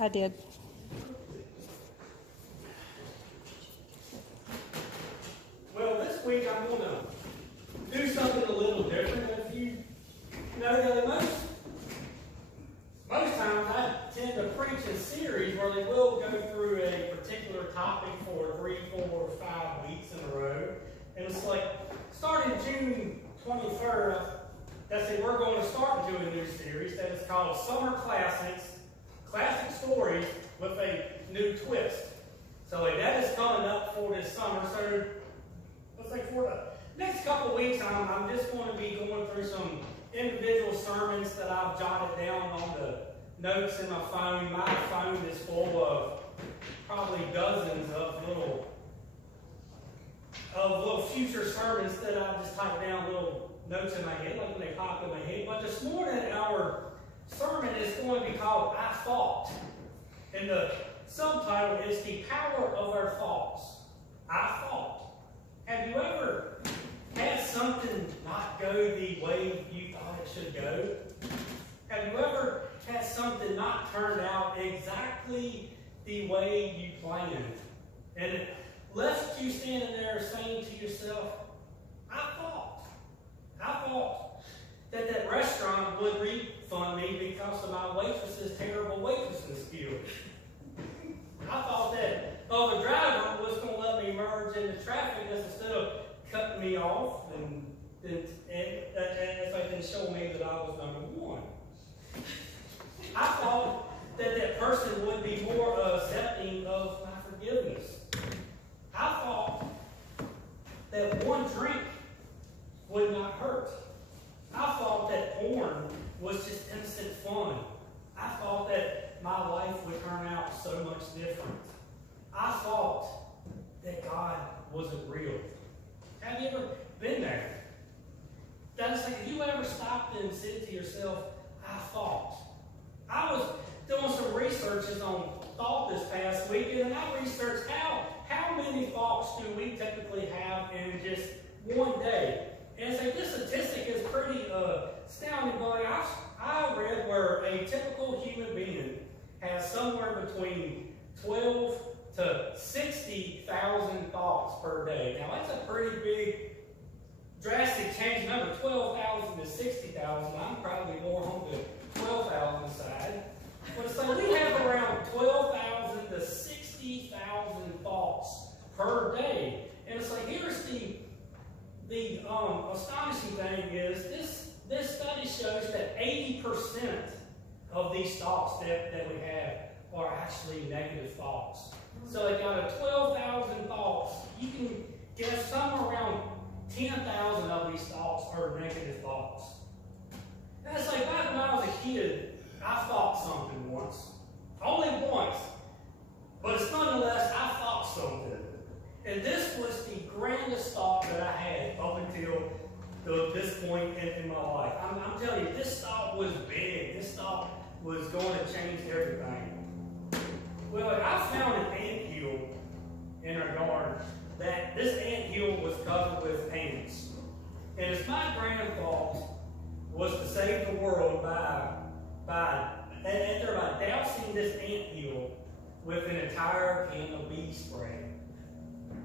I did. Well, this week I'm going to do something a little different. If you know that most times I tend to preach a series where they will go through a particular topic for 3, 4, 5 weeks in a row. And it's like, starting June 23rd, that's it, we're going to start into a new series that is called Summer Classics, Classic Stories with a New Twist. So that is coming up for this summer. So let's say for the next couple weeks, I'm just going to be going through some individual sermons that I've jotted down on the notes in my phone. My phone is full of probably dozens of little future sermons that I just type down little notes in my head, like when they pop in my head. But this morning, our sermon is going to be called I Thought. And the subtitle is The Power of Our Thoughts. I thought. Have you ever had something not go the way you thought it should go? Have you ever had something not turn out exactly the way you planned? And it left you standing there saying to yourself, I thought that restaurant would refund me because of my waitress's terrible waitressing skills. I thought that the driver was going to let me merge into traffic instead of cutting me off and if they didn't show me that I was number one. I thought that person would be more accepting of my forgiveness. I thought that one drink would not hurt. I thought that porn was just innocent fun. I thought that my life would turn out so much different. I thought that God wasn't real. Have you ever been there? That's like, have you ever stopped and said to yourself, I thought? I was doing some researches on thought this past week, and I researched how many thoughts do we typically have in just one day. And so this statistic is pretty astounding, but I read where a typical human being has somewhere between 12 to 60,000 thoughts per day. Now that's a pretty big, drastic change number, 12,000 to 60,000. I'm probably more on the 12,000 side. But it's like we have around 12,000 to 60,000 thoughts per day. And it's like, here's the astonishing thing is this study shows that 80% of these thoughts that we have are actually negative thoughts. So they got a 12,000 thoughts. You can guess somewhere around 10,000 of these thoughts are negative thoughts. And it's like back when I was a kid, I thought something once. Only once. But it's nonetheless, I thought something. And this was the grandest thought that I had up until this point in my life. I'm telling you, this thought was big. This thought was going to change everything. Well, I found an anthill in our garden. That this anthill was covered with ants. And it's my grand thought was to save the world by dousing this anthill with an entire can of bee spray.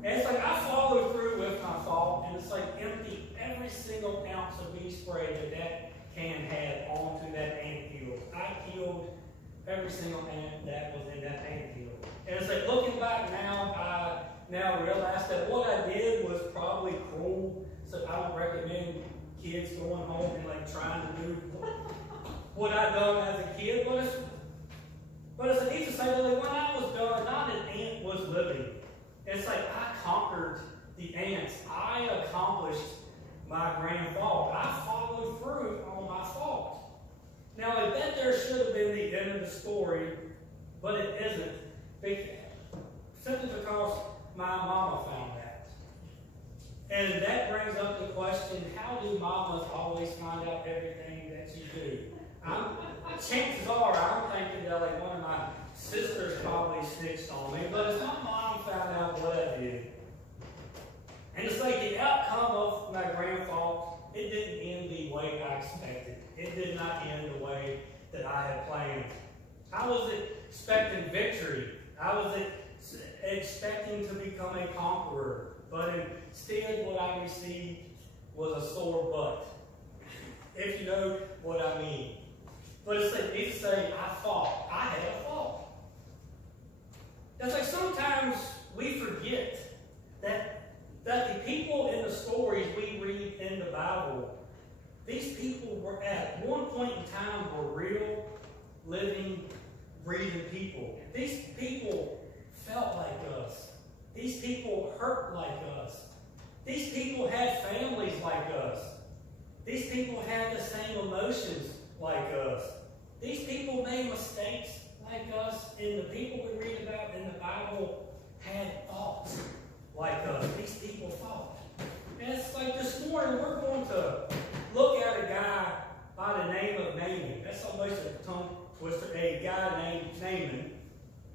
And it's like I followed through with my thought, and it's like empty every single ounce of bee spray that can had onto that anthill. I killed every single ant that was in that anthill. And it's like looking back now, I now realize that what I did was probably cruel. So I don't recommend kids going home and like trying to do what I done as a kid. But it's neat to say that like, when I was done, not an ant was living. It's like I conquered the ants. I accomplished my grand thought. I followed through on my thought. Now I bet there should have been the end of the story, but it isn't. Simply because my mama found that. And that brings up the question, how do mamas always find out everything that you do? Chances are, I'm thinking that like one of my sisters probably snitched on me, but if my mom found out what I did, and it's like the outcome of my grand thought, it didn't end the way I expected. It did not end the way that I had planned. I was expecting victory. I was expecting to become a conqueror. But instead, what I received was a sore butt. If you know what I mean. But it's like they say, I fought. I had a fault. It's like sometimes we forget that the people in the stories we read in the Bible, these people were at one point in time were real, living, breathing people. These people felt like us. These people hurt like us. These people had families like us. These people had the same emotions like us. These people made mistakes like us, and the people we read about in the Bible had thoughts like us. These people thought. And it's like this morning we're going to look at a guy by the name of Naaman. That's almost a tongue twister, a guy named Naaman.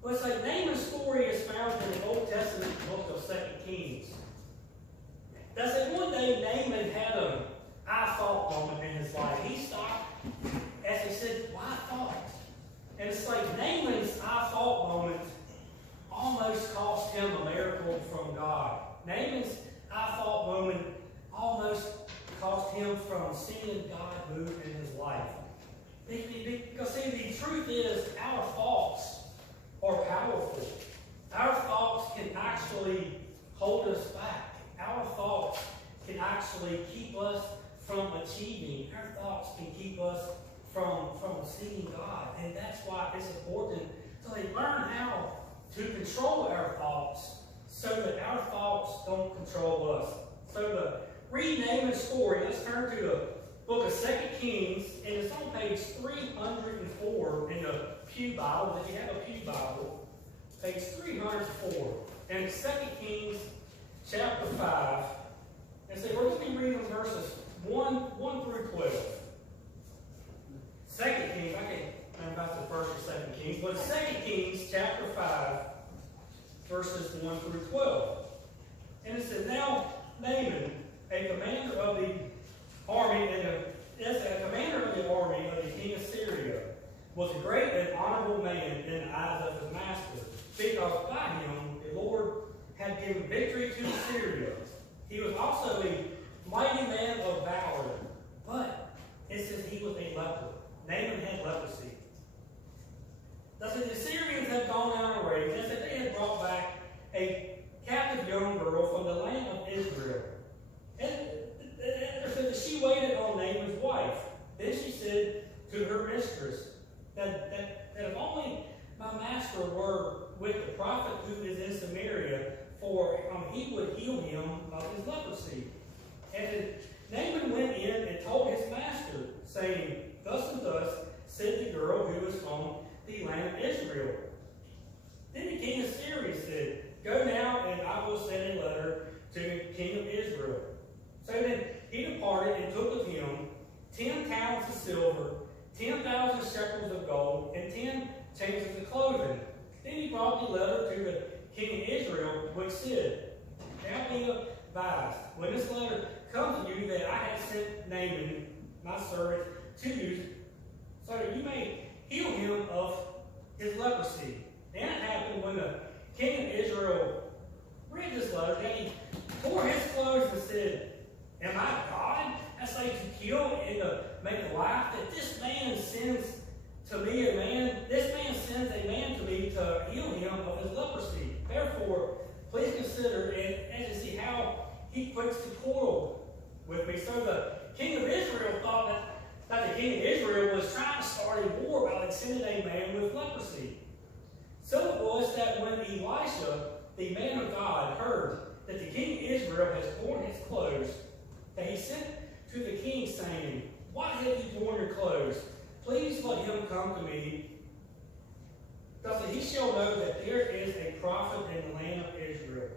But it's like Naaman's story is found in the Old Testament book of 2 Kings. That's like one day Naaman had an I thought moment in his life. He stopped as he said, why thought? And it's like Naaman's I thought moment almost cost him a miracle from God. Naaman's I thought moment almost cost him from seeing God move in his life. Because see, the truth is, our thoughts are powerful. Our thoughts can actually hold us back. Our thoughts can actually keep us from achieving. Our thoughts can keep us from seeing God. And that's why it's important to learn how to control our thoughts so that our thoughts don't control us. So to read Naaman's story, let's turn to the book of 2 Kings, and it's on page 304 in the Pew Bible. If you have a Pew Bible, page 304. And 2 Kings chapter 5. And so we're going to be reading verses 1 through 12. 2 Kings, I can't remember about the first or 2 Kings, but 2 Kings chapter 5, verses 1 through 12. And it says, now Naaman, a commander of the army, as a commander of the army of the king of Syria, was a great and honorable man in the eyes of his master, because by him the Lord had given victory to Syria. He was also a mighty man of valor, but it says he was a leper. Naaman had leprosy. Thus the Assyrians had gone out and raided, and said they had brought back a captive young girl from the land of Israel. And said that she waited on Naaman's wife. Then she said to her mistress that if only my master were with the prophet who is in Samaria, for he would heal him of his leprosy. And Naaman went in and told his master, saying, thus and thus said the girl who was from the land of Israel. Then the king of Syria said, go now, and I will send a letter to the king of Israel. So then he departed and took with him 10 talents of silver, 10,000 shekels of gold, and 10 changes of clothing. Then he brought the letter to the king of Israel, which said, now be advised, when this letter comes to you, that I have sent Naaman, my servant, to you, so that you may heal him of his leprosy. And it happened when the king of Israel read this letter, that he tore his clothes and said, am I God? That's like to kill and to make a life. That this man sends to me a man, this man sends a man to me to heal him of his leprosy. Therefore, please consider it and to see how he quits to quarrel with me. So the king of Israel thought that the king of Israel was trying to start a war by sending a man with leprosy. So it was that when Elisha, the man of God, heard that the king of Israel has torn his clothes, that he sent to the king, saying, why have you torn your clothes? Please let him come to me, thus that he shall know that there is a prophet in the land of Israel.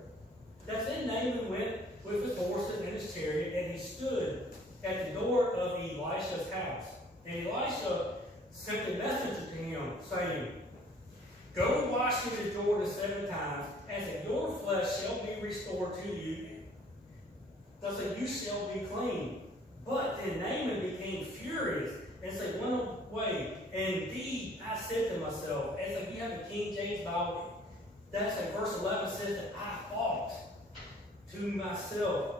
Thus then Naaman went with his horses and his chariot, and he stood at the door of Elisha's house. And Elisha sent a messenger to him, saying, go and wash in the Jordan 7 times, and that your flesh shall be restored to you, thus that you shall be clean. But then Naaman became furious, and said, went away. And indeed, I said to myself, that's like verse 11 says that I thought to myself.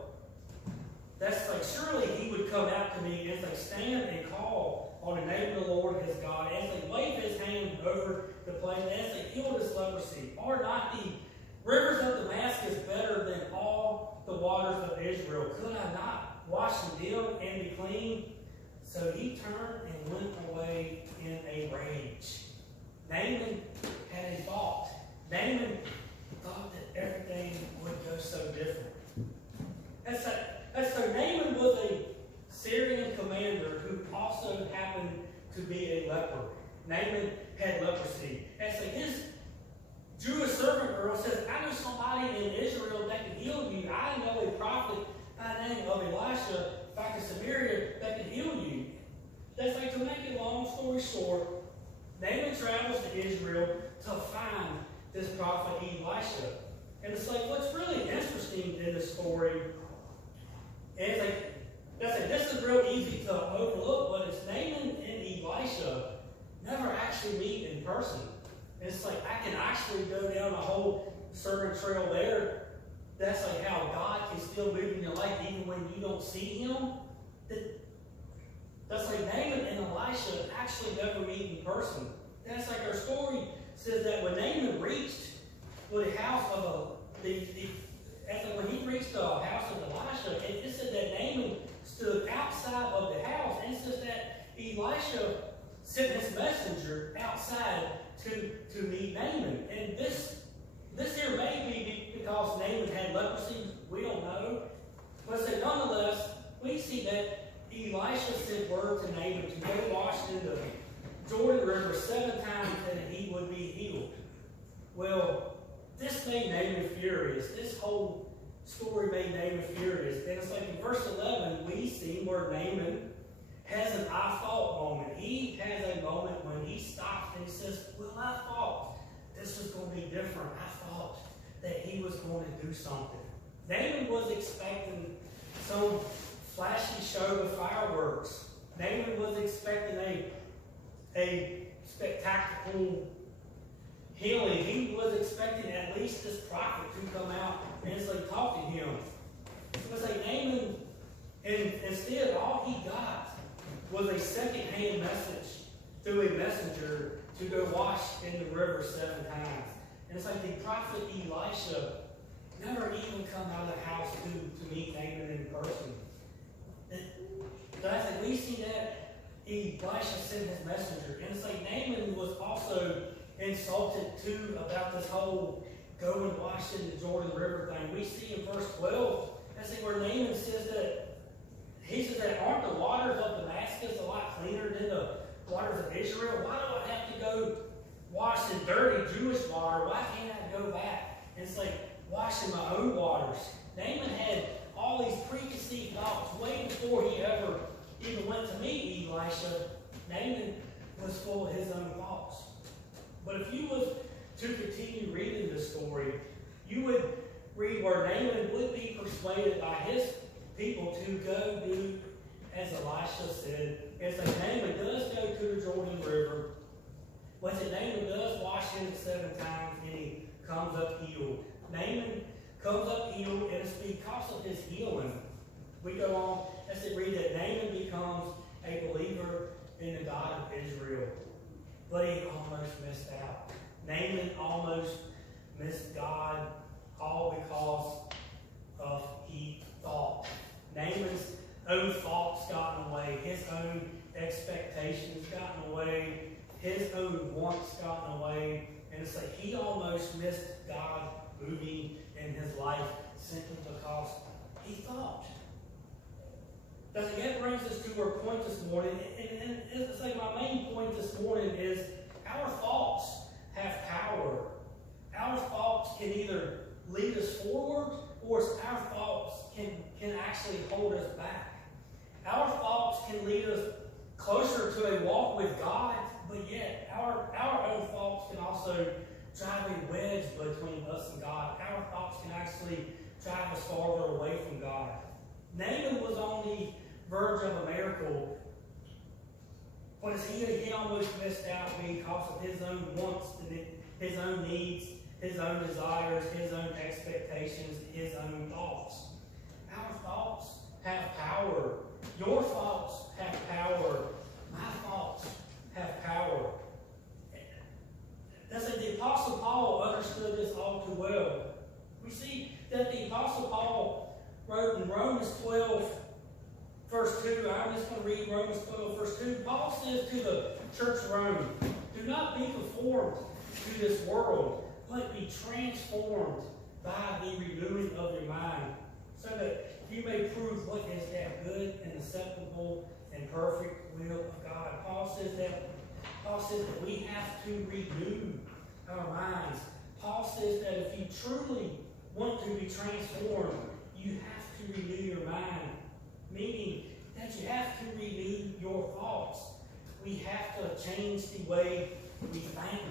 That's like, surely he would come out to me as they stand and call on the name of the Lord his God, as they wave his hand over the place, as they heal his leprosy. Are not the rivers of Damascus better than all the waters of Israel? Could I not wash them and be clean? So he turned and went away in a rage. Naaman had a thought. Naaman thought that everything would go so different. So Naaman was a Syrian commander who also happened to be a leper. Naaman had leprosy. And so his Jewish servant girl says, I know somebody in Israel that can heal you. I know a prophet by the name of Elisha back in Samaria that can heal you. That's like, to make a long story short, Naaman travels to Israel to find this prophet Elisha. And it's like, what's really interesting in this story is this is real easy to overlook, but it's Naaman and Elisha never actually meet in person. And it's like, I can actually go down the whole sermon trail there. That's like how God can still move in your life even when you don't see him. That's like Naaman and Elisha actually never meet in person. That's like our story says that when Naaman reached the house of when he reached the house of Elisha, it said that Naaman stood outside of the house, and it says that Elisha sent his messenger outside to meet Naaman. And this here may be because Naaman had leprosy. We don't know. But so nonetheless, we see that Elisha sent word to Naaman to go wash in the Jordan River 7 times and he would be healed. Well, this made Naaman furious. This whole story made Naaman furious. And it's like in verse 11, we see where Naaman has an I thought moment. He has a moment when he stops and he says, well, I thought this was going to be different. I thought that he was going to do something. Naaman was expecting some flashy show of fireworks. Naaman was expecting a spectacular healing. He was expecting at least this prophet to come out and it's like talk to him. It was like Naaman, and instead all he got was a second-hand message through a messenger to go wash in the river 7 times. And it's like the prophet Elisha never even come out of the house to meet Naaman in person. That's like we see that Elisha sent his messenger. And it's like Naaman was also insulted too about this whole go and wash in the Jordan River thing. We see in verse 12, that's like where Naaman says that, he says that aren't the waters of Damascus a lot cleaner than the waters of Israel? Why do I have to go wash in dirty Jewish water? Why can't I go back? And it's like washing my own waters. Naaman had all these preconceived thoughts way before he ever even went to meet Elisha. Naaman was full of his own thoughts. But if you was to continue reading this story, you would read where Naaman would be persuaded by his people to go do as Elisha said. It's like Naaman does go to the Jordan River. What's it? Naaman does wash in it 7 times and he comes up healed. Naaman comes up healed, and it's because of his healing. We go on, as it read that Naaman becomes a believer in the God of Israel. But he almost missed out. Naaman almost missed God, all because of he thought. Naaman's own thoughts gotten away. His own expectations gotten away. His own wants gotten away. And it's like he almost missed God moving in his life simply because he thought. That brings us to our point this morning. And it's like my main point this morning is our thoughts have power. Our thoughts can either lead us forward or our thoughts can actually hold us back. Our thoughts can lead us closer to a walk with God, but yet our own thoughts can also drive a wedge between us and God. Our thoughts can actually drive us farther away from God. Naaman was on the verge of a miracle, but he almost missed out because of his own wants, his own needs, his own desires, his own expectations, his own thoughts. Our thoughts have power. Your thoughts have power. My thoughts have power. That's like the Apostle Paul understood this all too well. We see that the Apostle Paul wrote in Romans 12, verse 2. I'm just going to read Romans 12, verse 2. Paul says to the church of Rome, do not be conformed to this world, but be transformed by the renewing of your mind, so that you may prove what is that good and acceptable and perfect will of God. Paul says that we have to renew our minds. Paul says that if you truly want to be transformed, you have to renew your mind, meaning that you have to renew your thoughts. We have to change the way we think.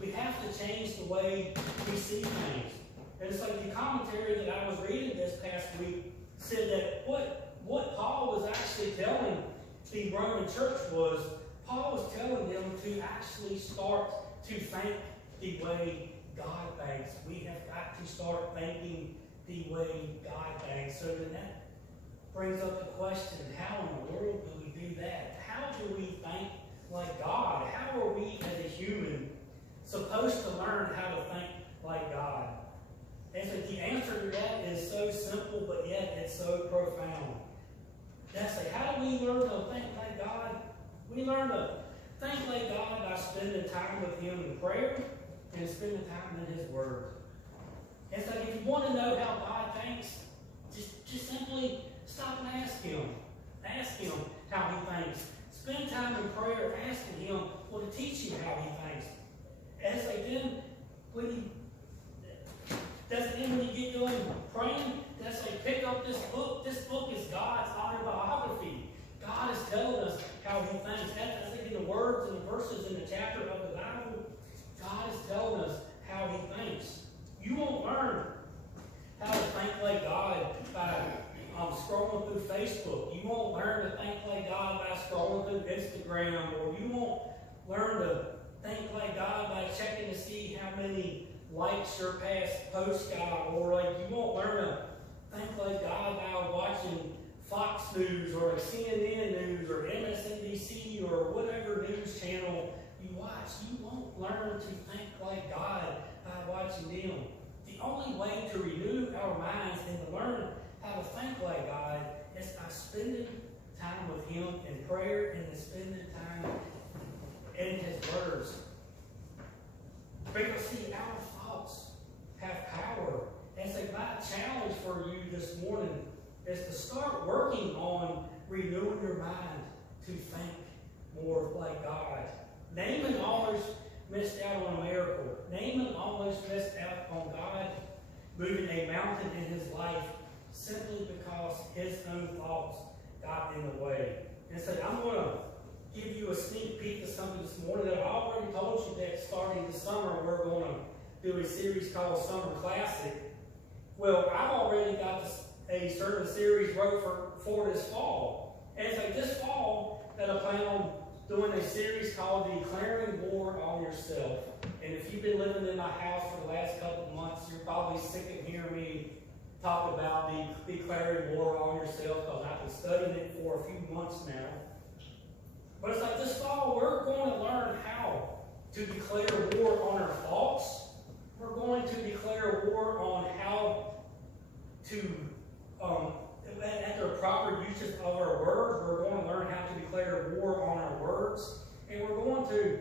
We have to change the way we see things. And it's like the commentary that I was reading this past week said that what Paul was actually telling the Roman church was, Paul was telling them to actually start to think the way God thinks. We have got to start thinking the way God thinks. So then that brings up the question, how in the world do we do that? How do we think like God? How are we as a human supposed to learn how to think like God? And so the answer to that is so simple, but yet it's so profound. That's like, how do we learn to think like God? We learn to think like God by spending time with Him in prayer and spending time in His Word. And so if you want to know how God thinks, just simply stop and ask Him. Ask Him how He thinks. Spend time in prayer asking Him to teach you how He thinks. As like then, when you get done praying, that's like pick up this book. This book is God's autobiography. God is telling us how He thinks. That's like in the words and the verses in the chapter of the Bible. God is telling us how He thinks. You won't learn how to think like God by scrolling through Facebook. You won't learn to think like God by scrolling through Instagram, or you won't learn to think like God by checking to see how many likes your past post got, or like you won't learn to think like God by watching Fox News or CNN News or MSNBC or whatever news channel you watch. You won't learn to think like God by watching them. The only way to renew our minds and to learn how to think like God is by spending time with Him in prayer and spending time in His words. Because see, our thoughts have power. And so my challenge for you this morning is to start working on renewing your mind to think more like God. Naaman almost missed out on a miracle. Naaman almost missed out on God moving a mountain in his life simply because his own thoughts got in the way. And so I'm going to give you a sneak peek of something this morning that I already told you that starting this summer we're going to do a series called Summer Classic. Well, I've already got a certain series wrote for this fall. And it's like this fall that I plan on doing a series called Declaring War on Yourself. And if you've been living in my house for the last couple of months, you're probably sick of hearing me talk about declaring war on yourself, because I've been studying it for a few months now. But it's like this fall, we're going to learn how to declare war on our thoughts. We're going to declare war on how to, at the proper usage of our words, we're going to learn how to declare war on our words. And we're going to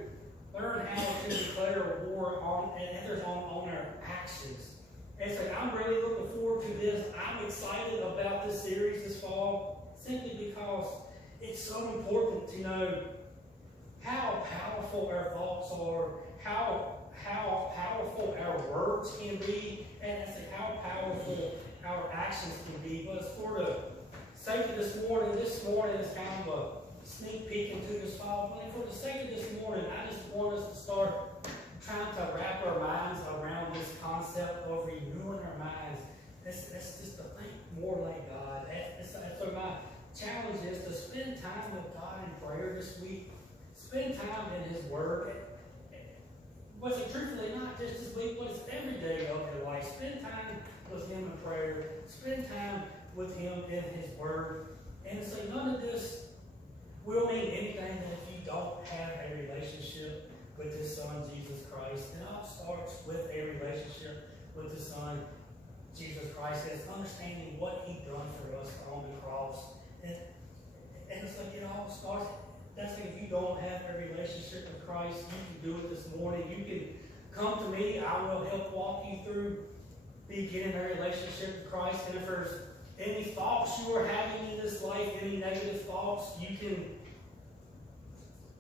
learn how to declare war on our actions. And so I'm really looking forward to this. I'm excited about this series this fall simply because it's so important to know how powerful our thoughts are, how powerful our words can be, and how powerful our actions can be. But for the sake of this morning is kind of a sneak peek into this fall. But for the sake of this morning, I just want us to start trying to wrap our minds around this concept of renewing our minds. That's just to think more like God. So my challenge is to spend time with God in prayer this week. Spend time in His Word. Was it truthfully not just this week, but it's every day of your life. Spend time with Him in prayer. Spend time with Him in His Word. And so none of this will mean anything that if you don't have a relationship with His Son, Jesus Christ. It all starts with a relationship with the Son, Jesus Christ. It's understanding what He done for us on the cross. And it's like it all starts. That's like if you don't have a relationship with Christ, you can do it this morning. You can come to me. I will help walk you through beginning a relationship with Christ. And if there's any thoughts you are having in this life, any negative thoughts, you can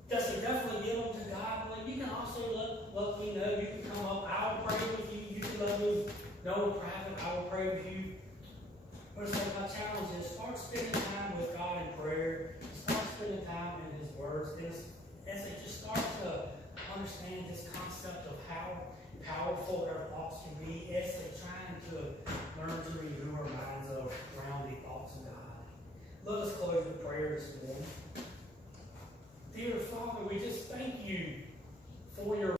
definitely give them to God. But you can also let me know. You can come up. I will pray with you. You can let me know in private. I will pray with you. But it's like my challenge is start spending time with God in prayer. Start spending time in His words. As they just start to understand this concept of how powerful their thoughts can be, as they're trying to learn to renew our minds around the thoughts of God. Let us close with prayer this morning. Dear Father, we just thank you for your